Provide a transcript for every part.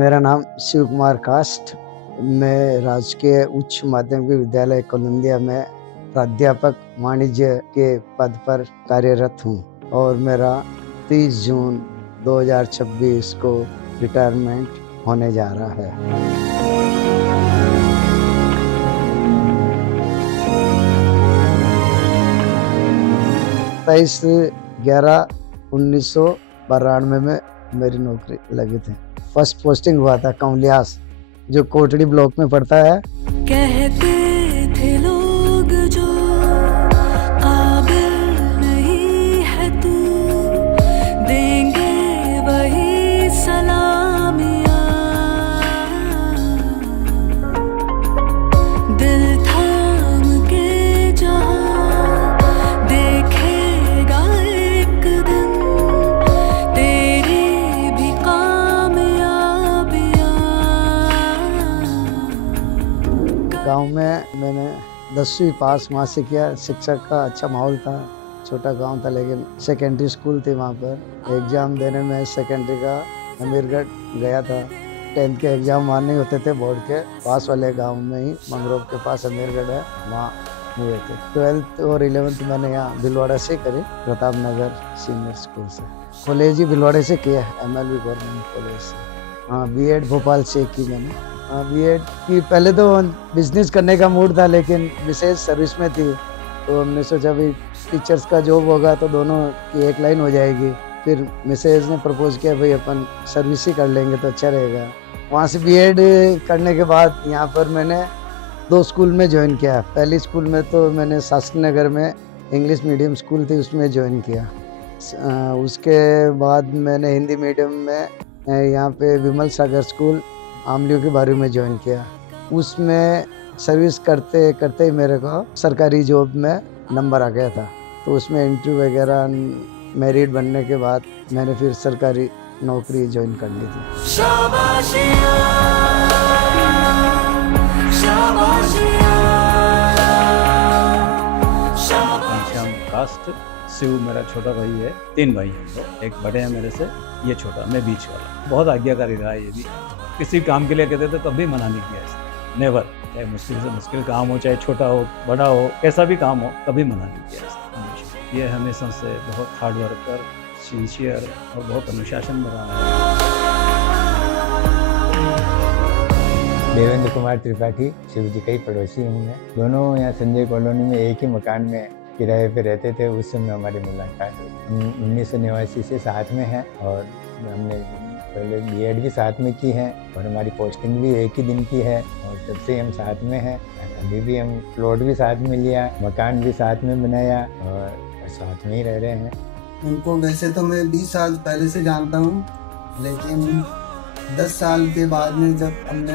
मेरा नाम शिव कुमार काष्ठ। मैं राजकीय उच्च माध्यमिक विद्यालय कोलंदिया में प्राध्यापक वाणिज्य के पद पर कार्यरत हूँ और मेरा 30 जून 2026 को रिटायरमेंट होने जा रहा है। 23/11/1992 में मेरी नौकरी लगी थी। फर्स्ट पोस्टिंग हुआ था कंवलियास, जो कोटड़ी ब्लॉक में पड़ता है। कहते थे लोग जो काबिल नहीं है तू, देंगे वही सलामियाँ। दिल थाम के जहाँ देखेगा एक दिन तेरी भी कामयाबियाँ। गांव में मैंने 10वीं पास वहाँ से किया। शिक्षक का अच्छा माहौल था, छोटा गांव था, लेकिन सेकेंडरी स्कूल थी। वहाँ पर एग्ज़ाम देने में सेकेंडरी का अमीरगढ़ गया था। 10th के एग्ज़ाम वहाँ नहीं होते थे, बोर्ड के पास वाले गांव में ही, मंगरोब के पास अमीरगढ़ है, वहाँ हुए थे। 12th और 11th मैंने यहाँ भिलवाड़ा से करी, प्रताप नगर सीनियर स्कूल से। कॉलेज ही भिलवाड़े से किया, MLB गवर्नमेंट कॉलेज से। हाँ, B.Ed भोपाल से की मैंने। हाँ, B.Ed की पहले तो बिजनेस करने का मूड था, लेकिन विशेष सर्विस में थी, तो हमने सोचा भाई टीचर्स का जॉब होगा तो दोनों की एक लाइन हो जाएगी। फिर मिसेज ने प्रपोज किया भाई अपन सर्विस ही कर लेंगे तो अच्छा रहेगा। वहाँ से B.Ed करने के बाद यहाँ पर मैंने 2 स्कूल में ज्वाइन किया। पहली स्कूल में तो मैंने शास्त्री नगर में इंग्लिश मीडियम स्कूल थी, उसमें ज्वाइन किया। उसके बाद मैंने हिंदी मीडियम में यहाँ पे विमल सागर स्कूल आमलियों के बारे में ज्वाइन किया। उसमें सर्विस करते करते ही मेरे को सरकारी जॉब में नंबर आ गया था, तो उसमें इंटरव्यू वगैरह मेरिट बनने के बाद मैंने फिर सरकारी नौकरी ज्वाइन कर ली थी। शाबाशियाँ, शाबाशियाँ, घनश्याम काष्ठ। शिव मेरा छोटा भाई है, 3 भाई हैं हम लोग, एक बड़े हैं मेरे से, ये छोटा, मैं बीच वाला। बहुत आज्ञाकारी रहा है ये भी। किसी काम के लिए कहते थे तब भी मना नहीं किया इसने, नेवर। चाहे मुश्किल से मुश्किल काम हो, चाहे छोटा हो बड़ा हो, कैसा भी काम हो, कभी मना नहीं किया इसने हमेशा। ये हमेशा से बहुत हार्ड वर्कर, सिंसियर और बहुत अनुशासन में रहा है। देवेंद्र कुमार त्रिपाठी, शिव जी का ही पड़ोसी हूँ मैं। दोनों यहाँ संजय कॉलोनी में एक ही मकान में किराए पे रहते थे। उस समय हमारी मुलाकात हुई। 1989 से साथ में है और हमने पहले B.Ed भी साथ में की है और हमारी पोस्टिंग भी एक ही दिन की है और तब से हम साथ में हैं। अभी भी हम प्लॉट भी साथ में लिया, मकान भी साथ में बनाया और साथ में ही रह रहे हैं। उनको वैसे तो मैं 20 साल पहले से जानता हूँ, लेकिन 10 साल के बाद में जब हमने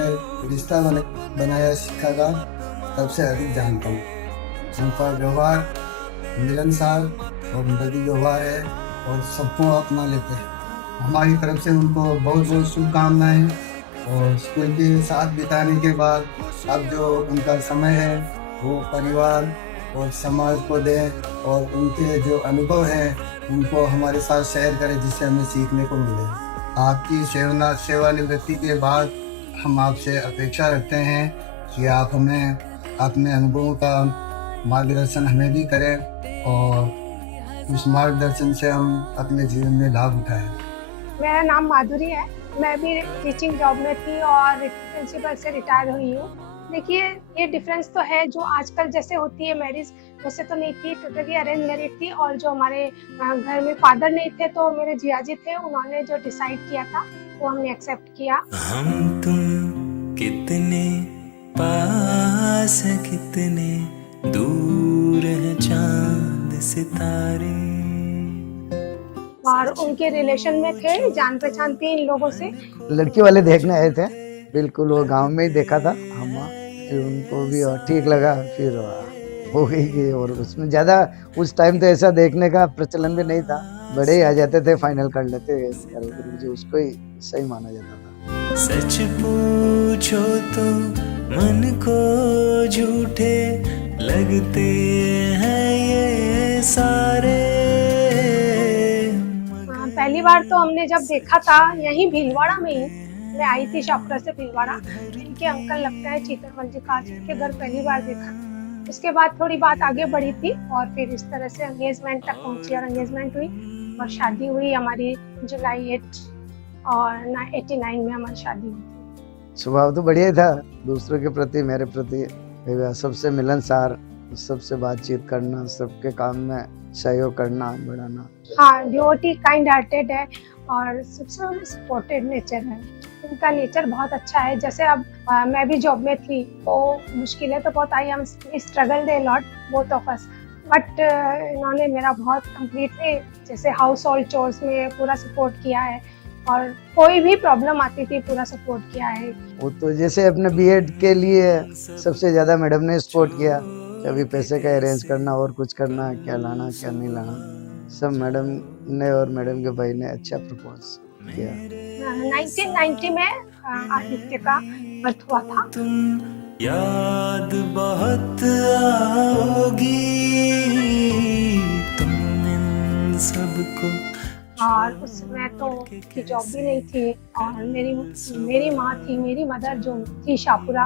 रिश्ता बनाया सीखा का, तब से अधिक जानता हूँ। उनका व्यवहार मिलनसार और मददी व्यवहार है और सबको अपना लेते हैं। हमारी तरफ से उनको बहुत बहुत शुभकामनाएं। और स्कूल के साथ बिताने के बाद अब जो उनका समय है वो परिवार और समाज को दें और उनके जो अनुभव हैं उनको हमारे साथ शेयर करें, जिससे हमें सीखने को मिले। आपकी सेवानिवृत्ति के बाद हम आपसे अपेक्षा रखते हैं कि आप हमें अपने अनुभवों का मार्गदर्शन हमें भी करें और उस मार्गदर्शन से हम अपने जीवन में लाभ उठाएं। मेरा नाम माधुरी है। मैं भी टीचिंग जॉब में थी और प्रिंसिपल से रिटायर हुई हूँ। देखिए, ये डिफरेंस तो है, जो आजकल जैसे होती है मैरिज वैसे तो नहीं थी, टोटली अरेंज मैरिज थी। और जो हमारे घर में फादर नहीं थे तो मेरे जियाजी थे, उन्होंने जो डिसाइड किया था वो हमने एक्सेप्ट किया। हम तुम कितने पास हैं, कितने दूर हैं चांद सितारे। और उनके रिलेशन में थे, जान पहचान थी इन लोगों से। लड़की वाले देखने आए थे, बिल्कुल वो गांव में ही देखा था हम, फिर उनको भी और ठीक लगा, फिर हो गई कि। और उसमें ज़्यादा उस टाइम तो ऐसा देखने का प्रचलन भी नहीं था, बड़े ही आ जाते थे, फाइनल कर लेते, जो उसको ही सही माना जाता था। सच पूछो तो मन को झूठे लगते हैं ये सारे। पहली बार तो हमने जब देखा था यहीं भीलवाड़ा में ही, मैं आई थी शाहपुरा से भीलवाड़ा, इनके अंकल लगता है चीतरमल जी का, के घर पहली बार देखा। उसके बाद थोड़ी बात आगे बढ़ी थी और फिर इस तरह से एंगेजमेंट तक पहुंची और एंगेजमेंट हुई और शादी हुई हमारी जुलाई 8 और 89 में हमारी शादी हुई। स्वभाव तो बढ़िया ही था, दूसरों के प्रति मेरे प्रति सबसे मिलनसार, सबसे बातचीत करना, सबके काम में सहयोग करना, बढ़ाना। हाँ, डिवोटी काइंड हार्टेड है और सबसे सपोर्टेड नेचर है। इनका नेचर बहुत अच्छा है। जैसे अब मैं भी जॉब में थी तो मुश्किलें तो बहुत आई, हम struggle they lot both of us, but इन्होंने मेरा बहुत कंप्लीटली जैसे हाउस होल्ड चोर्स में पूरा सपोर्ट किया है और कोई भी प्रॉब्लम आती थी पूरा सपोर्ट किया है। वो तो जैसे अपने बीएड के लिए सबसे ज्यादा मैडम ने सपोर्ट किया, कभी पैसे का अरेंज करना और कुछ करना, क्या लाना क्या नहीं लाना, सब मैडम ने और मैडम के भाई ने अच्छा प्रपोज किया। 1990 में आदित्य का बर्थ हुआ था। तुम याद बहुत आओगी तुम इन सबको। और उस समय तो की जॉब भी नहीं थी और मेरी माँ थी, मेरी मदर जो थी शाहपुरा,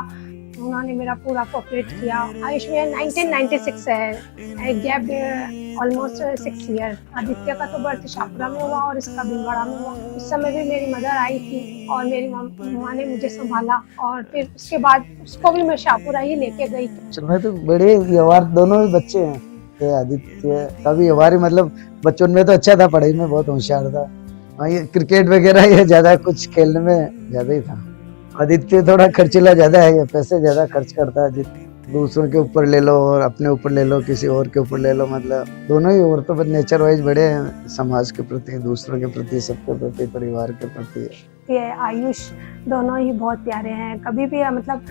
उन्होंने मेरा पूरा कोऑपरेट किया। आयुष में 1996 है, गैप ऑलमोस्ट 6 ईयर। आदित्य का तो बर्थ शाहपुरा में हुआ और इसका भीलवाड़ा में हुआ। उस समय भी मेरी मदर आई थी और मेरी माँ ने मुझे संभाला और फिर उसके बाद उसको भी मैं शाहपुरा ही लेके गई। चल मैं तो बड़े व्यवहार, दोनों ही बच्चे हैं। ये आदित्य का भी व्यवहार मतलब बच्चों में तो अच्छा था, पढ़ाई में बहुत होशियार था। हाँ, ये क्रिकेट वगैरह ये ज्यादा कुछ खेलने में ज्यादा ही था। आदित्य थोड़ा खर्चीला ज्यादा है, पैसे ज्यादा खर्च करता है, दूसरों के ऊपर ले लो और अपने ऊपर ले लो, किसी और के ऊपर ले लो, मतलब दोनों ही औरतों पर नेचर वाइज बड़े हैं, समाज के प्रति, दूसरों के प्रति, सबके प्रति, परिवार के प्रति। ये आयुष दोनों ही बहुत प्यारे हैं। कभी भी मतलब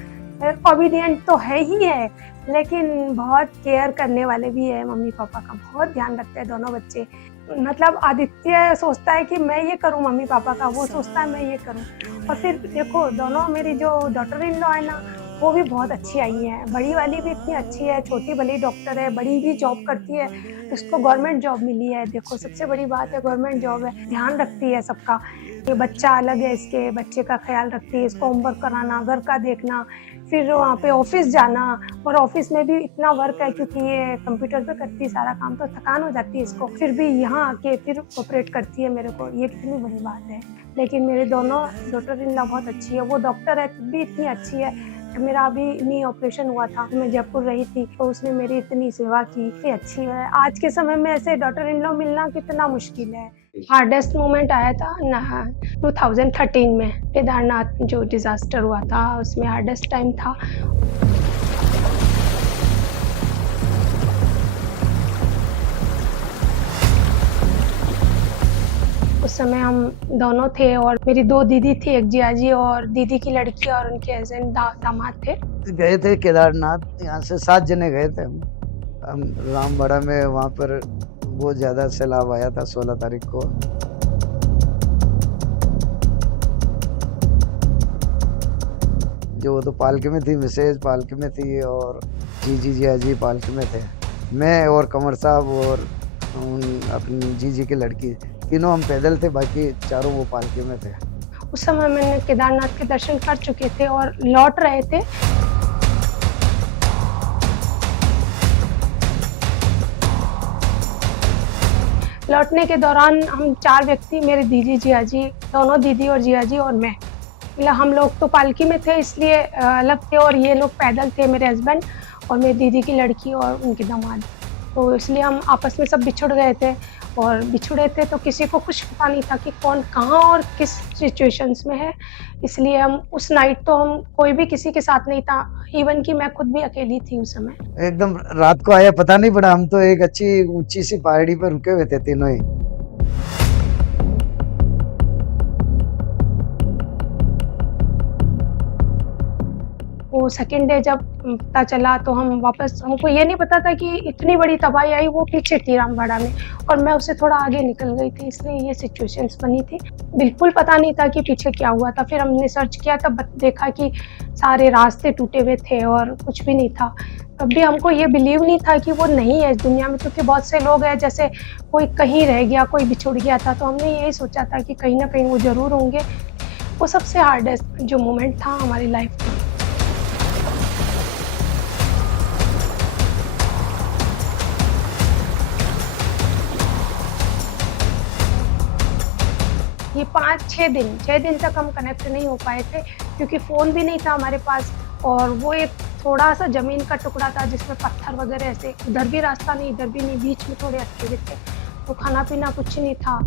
ओबीडियंट तो है ही है, लेकिन बहुत केयर करने वाले भी है। मम्मी पापा का बहुत ध्यान रखते हैं दोनों बच्चे। मतलब आदित्य सोचता है कि मैं ये करूं मम्मी पापा का, वो सोचता है मैं ये करूं। और फिर देखो दोनों, मेरी जो डॉटर इन लॉ है ना, वो भी बहुत अच्छी आई है। बड़ी वाली भी इतनी अच्छी है, छोटी भली डॉक्टर है, बड़ी भी जॉब करती है, उसको गवर्नमेंट जॉब मिली है। देखो सबसे बड़ी बात है गवर्नमेंट जॉब है, ध्यान रखती है सबका। ये बच्चा अलग है, इसके बच्चे का ख्याल रखती है, इसको होमवर्क कराना, घर का देखना, फिर वहाँ पे ऑफिस जाना। और ऑफिस में भी इतना वर्क है क्योंकि ये कंप्यूटर पे करती है सारा काम, तो थकान हो जाती है इसको, फिर भी यहाँ आके फिर कोऑपरेट करती है मेरे को। ये कितनी बड़ी बात है। लेकिन मेरे दोनों डॉटर इन लॉ बहुत अच्छी है। वो डॉक्टर है तब भी इतनी अच्छी है। मेरा अभी नी ऑपरेशन हुआ था, मैं जयपुर रही थी, तो उसने मेरी इतनी सेवा की, इतनी अच्छी है। आज के समय में ऐसे डॉटर इन लॉ मिलना कितना मुश्किल है। हार्डेस्ट मोमेंट आया था 2013 में, केदारनाथ जो डिजास्टर हुआ था, उसमें हार्डेस्ट टाइम था। उस समय हम दोनों थे और मेरी 2 दीदी थी, एक जियाजी और दीदी की लड़की और उनके हस्बैंड दामाद थे। गए थे केदारनाथ, यहाँ से 7 जने गए थे हम रामबाड़ा में। वहाँ पर बहुत ज़्यादा सैलाब आया था 16 तारीख को। जो वो तो पालकी में थी, मिसेज पालकी में थी और जीजी जियाजी पालकी में थे। मैं और कंवर साहब और अपनी जीजी की लड़की, तीनों हम पैदल थे, बाकी चारों वो पालकी में थे। उस समय मैंने केदारनाथ के दर्शन कर चुके थे और लौट रहे थे। लौटने के दौरान हम 4 व्यक्ति, मेरे दीदी जियाजी, दोनों दीदी और जियाजी और मैं, मतलब हम लोग तो पालकी में थे इसलिए अलग थे, और ये लोग पैदल थे, मेरे हस्बैंड और मेरी दीदी की लड़की और उनके दामाद। तो इसलिए हम आपस में सब बिछुड़ गए थे और बिछुड़े थे तो किसी को कुछ पता नहीं था कि कौन कहाँ और किस सिचुएशंस में है। इसलिए हम उस नाइट तो हम कोई भी किसी के साथ नहीं था, इवन कि मैं खुद भी अकेली थी उस समय। एकदम रात को आया, पता नहीं पड़ा। हम तो एक अच्छी ऊंची सी पहाड़ी पर रुके हुए थे तीनों ही। वो सेकेंड डे जब पता चला तो हम वापस, हमको ये नहीं पता था कि इतनी बड़ी तबाही आई। वो पीछे थी रामबाड़ा में और मैं उससे थोड़ा आगे निकल गई थी, इसलिए ये सिचुएशंस बनी थी। बिल्कुल पता नहीं था कि पीछे क्या हुआ था। फिर हमने सर्च किया तब देखा कि सारे रास्ते टूटे हुए थे और कुछ भी नहीं था। तब भी हमको ये बिलीव नहीं था कि वो नहीं है इस दुनिया में, क्योंकि बहुत से लोग हैं जैसे कोई कहीं रह गया, कोई बिछुड़ गया था, तो हमने यही सोचा था कि कहीं ना कहीं वो ज़रूर होंगे। वो सबसे हार्डेस्ट जो मोमेंट था हमारी लाइफ में। ये 5-6 दिन तक हम कनेक्ट नहीं हो पाए थे, क्योंकि फ़ोन भी नहीं था हमारे पास, और वो एक थोड़ा सा ज़मीन का टुकड़ा था जिसमें पत्थर वगैरह ऐसे, उधर भी रास्ता नहीं इधर भी नहीं, बीच में थोड़े अटके हुए थे, तो खाना पीना कुछ नहीं था।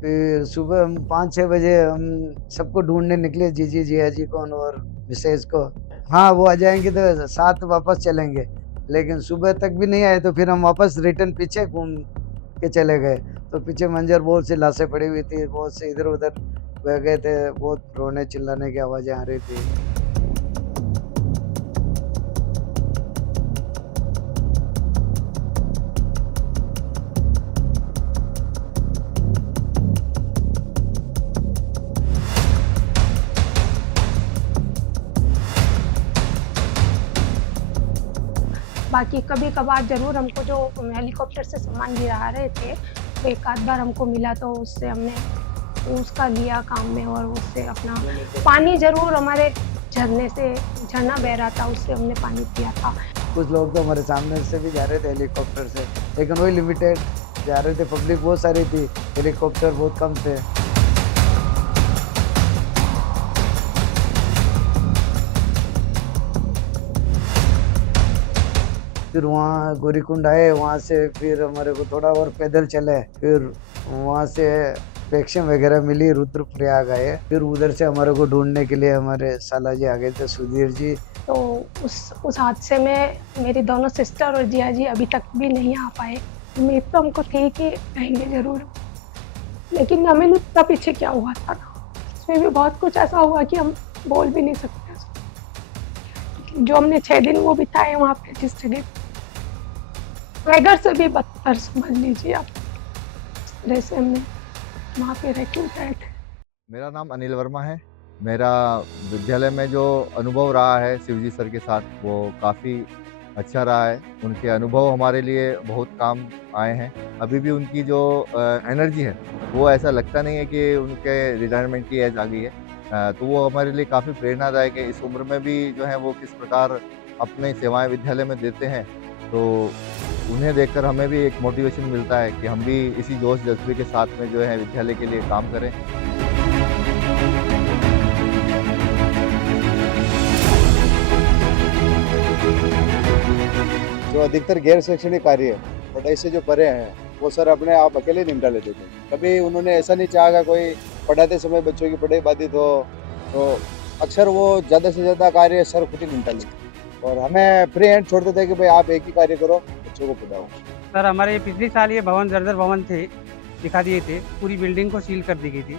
फिर सुबह हम 5-6 बजे हम सबको ढूंढने निकले, जीजी जिया जी को और मिसेज को। हाँ वो आ जाएंगे तो साथ वापस चलेंगे, लेकिन सुबह तक भी नहीं आए तो फिर हम वापस रिटर्न पीछे घूम के चले गए। तो पीछे मंजर बहुत सी लाशें पड़ी हुई थी, बहुत से इधर उधर बह गए थे, बहुत रोने चिल्लाने की आवाज़ें आ रही थी। बाकी कभी कभार ज़रूर हमको जो हेलीकॉप्टर से सामान गिरा रहे थे, तो एक आध बार हमको मिला तो उससे हमने उसका लिया काम में, और उससे अपना पानी ज़रूर हमारे झरना बह रहा था, उससे हमने पानी पिया था। कुछ लोग तो हमारे सामने से भी जा रहे थे हेलीकॉप्टर से, लेकिन वही लिमिटेड जा रहे थे, पब्लिक बहुत सारी थी, हेलीकॉप्टर बहुत कम थे। फिर वहाँ गोरीकुंड आए, वहाँ से फिर हमारे को थोड़ा और पैदल चले, फिर वहाँ से पेक्शम वगैरह मिली, रुद्रप्रयाग आए, फिर उधर से हमारे को ढूंढने के लिए हमारे साला जी आ गए थे, सुधीर जी। तो उस हादसे में मेरी दोनों सिस्टर और जिया जी अभी तक भी नहीं आ पाए। उम्मीद तो हमको थी कि आएंगे ज़रूर, लेकिन हमें नहीं पता पीछे क्या हुआ था ना, उसमें भी बहुत कुछ ऐसा हुआ कि हम बोल भी नहीं सकते। जो हमने 6 दिन वो बिताए वहाँ पे, जिस जगह वैगर से भी बदतर समझ लीजिए आप, जैसे हमने वहाँ पे रह के उठाए थे। मेरा नाम अनिल वर्मा है। मेरा विद्यालय में जो अनुभव रहा है शिवजी सर के साथ, वो काफ़ी अच्छा रहा है। उनके अनुभव हमारे लिए बहुत काम आए हैं। अभी भी उनकी जो एनर्जी है वो ऐसा लगता नहीं है कि उनके रिटायरमेंट की एज आ गई है। तो वो हमारे लिए काफ़ी प्रेरणादायक है। इस उम्र में भी जो है वो किस प्रकार अपनी सेवाएं विद्यालय में देते हैं, तो उन्हें देखकर हमें भी एक मोटिवेशन मिलता है कि हम भी इसी जोश जज्बे के साथ में जो है विद्यालय के लिए काम करें। जो अधिकतर गैर शैक्षणिक कार्य पढ़ाई से जो परे हैं वो सर अपने आप अकेले निपटा लेते थे। कभी उन्होंने ऐसा नहीं चाहा कोई पढ़ाते समय बच्चों की पढ़ाई बाधित हो, तो अक्सर वो ज़्यादा से ज़्यादा कार्य सर खुद ही निपटा लेते और हमें फ्री हैंड छोड़ते थे कि भाई आप एक ही कार्य करो, बच्चों को पढ़ाओ। सर हमारे पिछले साल ये भवन जर्जर भवन थे, दिखा दिए थे, पूरी बिल्डिंग को सील कर दी गई थी।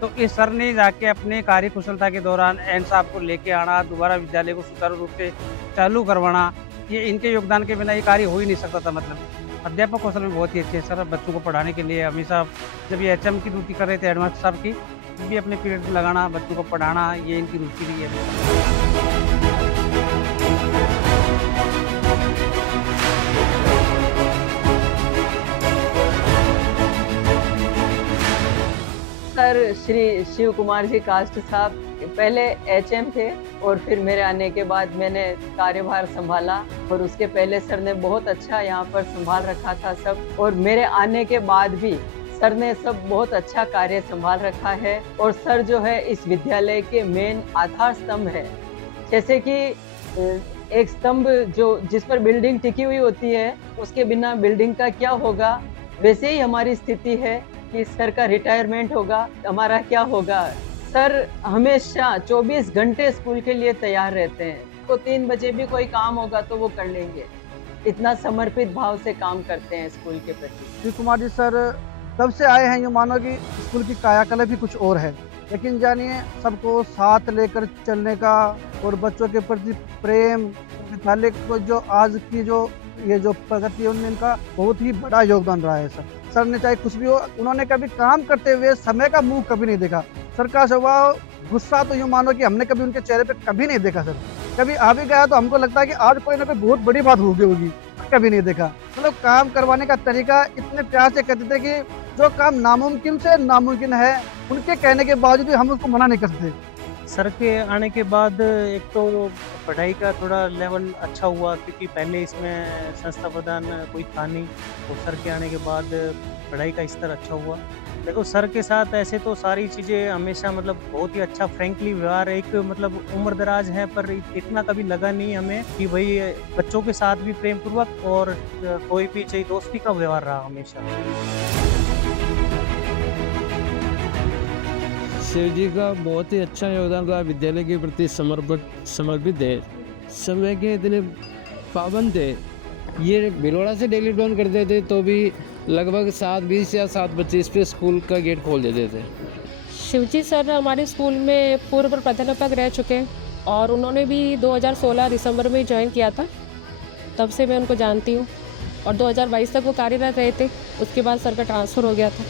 तो इस सर ने जाके अपने कार्य कुशलता के दौरान एन साहब को लेके आना, दोबारा विद्यालय को सुचारू रूप से चालू करवाना, ये इनके योगदान के बिना ये कार्य हो ही नहीं सकता था। मतलब अध्यापक कौशल में बहुत ही अच्छे सर, बच्चों को पढ़ाने के लिए हमेशा जब ये HM की ड्यूटी कर रहे थे हेडमास्टर साहब की, भी अपने पीरियड में लगाना, बच्चों को पढ़ाना, ये इनकी रुचि रही है। सर श्री शिव कुमार जी कास्ट साहब पहले HM थे और फिर मेरे आने के बाद मैंने कार्यभार संभाला, और उसके पहले सर ने बहुत अच्छा यहाँ पर संभाल रखा था सब, और मेरे आने के बाद भी सर ने सब बहुत अच्छा कार्य संभाल रखा है। और सर जो है इस विद्यालय के मेन आधार स्तंभ है। जैसे कि एक स्तंभ जो जिस पर बिल्डिंग टिकी हुई होती है, उसके बिना बिल्डिंग का क्या होगा, वैसे ही हमारी स्थिति है कि सर का रिटायरमेंट होगा, हमारा क्या होगा। सर हमेशा 24 घंटे स्कूल के लिए तैयार रहते हैं। को 3 बजे भी कोई काम होगा तो वो कर लेंगे, इतना समर्पित भाव से काम करते हैं स्कूल के प्रति। शिव कुमार जी सर तब से आए हैं, यूँ मानो कि स्कूल की कायाकल्प भी कुछ और है, लेकिन जानिए सबको साथ लेकर चलने का और बच्चों के प्रति प्रेम, विद्यालय को जो आज की जो ये जो प्रगति है उनमें इनका बहुत ही बड़ा योगदान रहा है। सर ने चाहे कुछ भी हो, उन्होंने कभी काम करते हुए समय का मुंह कभी नहीं देखा। सर का स्वभाव गुस्सा तो यूँ मानो कि हमने कभी उनके चेहरे पे कभी नहीं देखा। सर कभी आ भी गया तो हमको लगता है कि आज कोई ना कोई बहुत बड़ी बात हो गई होगी, कभी नहीं देखा। मतलब काम करवाने का तरीका इतने प्यार से कहते थे कि जो काम नामुमकिन से नामुमकिन है, उनके कहने के बावजूद भी हम उसको मना नहीं करते। सर के आने के बाद एक तो पढ़ाई का थोड़ा लेवल अच्छा हुआ, क्योंकि पहले इसमें संस्था प्रधान कोई था नहीं, तो सर के आने के बाद पढ़ाई का स्तर अच्छा हुआ। देखो सर के साथ ऐसे तो सारी चीज़ें हमेशा मतलब बहुत ही अच्छा फ्रेंकली व्यवहार, एक मतलब उम्र दराज है पर इतना कभी लगा नहीं हमें कि भाई बच्चों के साथ भी प्रेम पूर्वक और कोई भी चाहिए दोस्ती का व्यवहार रहा हमेशा। शिव जी का बहुत ही अच्छा योगदान रहा, विद्यालय के प्रति समर्पित है, समय के इतने पाबंद थे। ये भिलवाड़ा से डेली डाउन करते थे तो भी लगभग 7:20 या 7:25 पे स्कूल का गेट खोल देते थे। शिवजी सर हमारे स्कूल में पूर्व प्राध्यापक रह चुके हैं और उन्होंने भी 2016 दिसंबर में ज्वाइन किया था, तब से मैं उनको जानती हूँ और 2022 तक वो कार्यरत रहे थे। उसके बाद सर का ट्रांसफ़र हो गया था।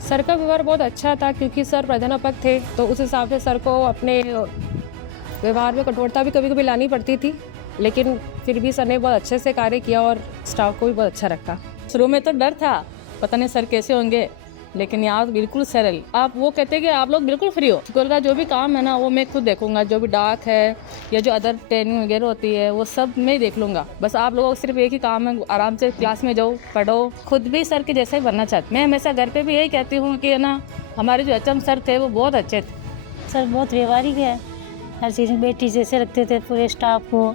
सर का व्यवहार बहुत अच्छा था, क्योंकि सर प्राध्यापक थे तो उस हिसाब से सर को अपने व्यवहार में कठोरता भी कभी कभी लानी पड़ती थी, लेकिन फिर भी सर ने बहुत अच्छे से कार्य किया और स्टाफ को भी बहुत अच्छा रखा। शुरू में तो डर था, पता नहीं सर कैसे होंगे, लेकिन यहाँ बिल्कुल सरल। आप वो कहते हैं कि आप लोग बिल्कुल फ्री हो, स्कूल का जो भी काम है ना वो मैं खुद देखूंगा, जो भी डाक है या जो अदर ट्रेनिंग वगैरह होती है वो सब मैं देख लूँगा। बस आप लोगों को सिर्फ एक ही काम है, आराम से क्लास में जाओ, पढ़ो। खुद भी सर के जैसे ही बनना चाहती। मैं हमेशा घर पे भी यही कहती हूँ कि है ना, हमारे जो HM सर थे वो बहुत अच्छे थे। सर बहुत व्यवहारिक है, हर चीज़ में बेटी जैसे रखते थे, पूरे स्टाफ को,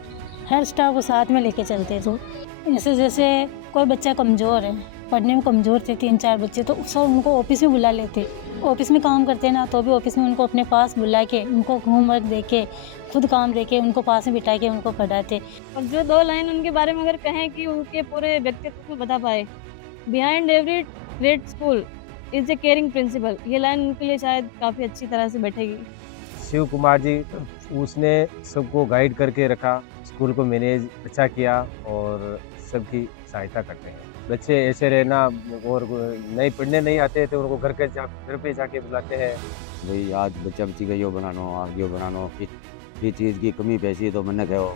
हर स्टाफ को साथ में लेके चलते थे। ऐसे जैसे कोई बच्चा कमज़ोर है, पढ़ने में कमज़ोर थे 3-4 बच्चे, तो सब उनको ऑफिस में बुला लेते। ऑफिस में काम करते ना तो भी ऑफिस में उनको अपने पास बुला के, उनको होमवर्क दे के, खुद काम दे के, उनको पास में बिठा के उनको पढ़ाते। और जो 2 लाइन उनके बारे में अगर कहें कि उनके पूरे व्यक्तित्व को बता पाए, behind every great school is a caring principal, ये लाइन उनके लिए शायद काफ़ी अच्छी तरह से बैठेगी। शिव कुमार जी, उसने सबको गाइड करके रखा, स्कूल को मैनेज अच्छा किया और सबकी सहायता करते हैं। बच्चे ऐसे रहना और नहीं पढ़ने नहीं आते थे, उनको घर पे जाके बुलाते हैं, भाई आज बच्चा बच्ची का यो बनानो, आज यो बनानो, ये चीज़ की कमी पैसी तो मैंने कहो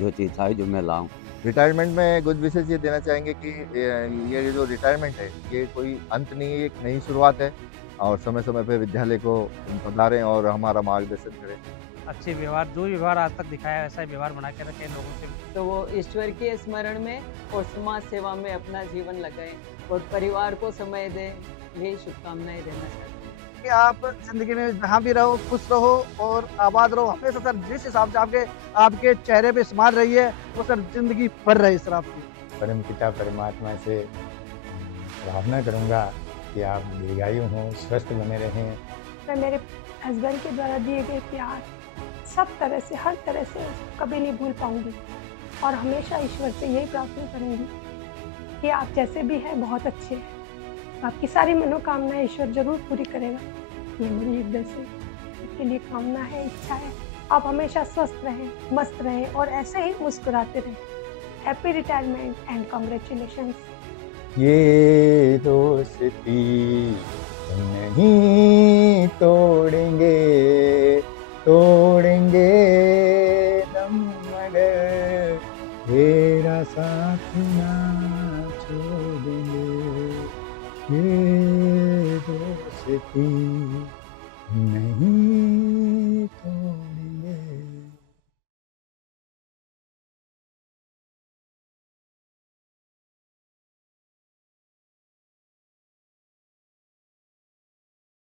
जो चीज़ था जो मैं लाऊं। रिटायरमेंट में कुछ विशेष ये देना चाहेंगे कि ये जो रिटायरमेंट है ये कोई अंत नहीं है, एक नई शुरुआत है और समय समय पे विद्यालय को पधारें और हमारा मार्गदर्शन करें। अच्छे व्यवहार, जो व्यवहार आज तक दिखाया ऐसा ही व्यवहार बना के रखें लोगों से। तो वो ईश्वर के स्मरण में और समाज सेवा में अपना जीवन लगाएं और परिवार को समय दें, यही शुभकामनाएं देना चाहते हैं कि आप जिंदगी में जहाँ भी रहो खुश रहो और आबाद रहो। हमेशा सर जिस हिसाब से आपके चेहरे पे स्माइल रही है वो सर जिंदगी भर रही सर आपकी। परम पिता परमात्मा से प्रार्थना करूँगा कि आप दीर्घायु हों, स्वस्थ बने रहें। मैं मेरे हस्बैंड के द्वारा दिए गए प्यार सब तरह से, हर तरह से कभी नहीं भूल पाऊंगी और हमेशा ईश्वर से यही प्रार्थना करूंगी कि आप जैसे भी हैं बहुत अच्छे हैं। आपकी सारी मनोकामनाएं ईश्वर जरूर पूरी करेगा, ये मेरी हृदय से इसके लिए कामना है, इच्छा है। आप हमेशा स्वस्थ रहें, मस्त रहें और ऐसे ही मुस्कुराते रहें। Happy retirement and congratulations. ये दोस्ती नहीं तोड़ेंगे दम मगर तेरा साथ ना छोड़ेंगे, ये दोस्ती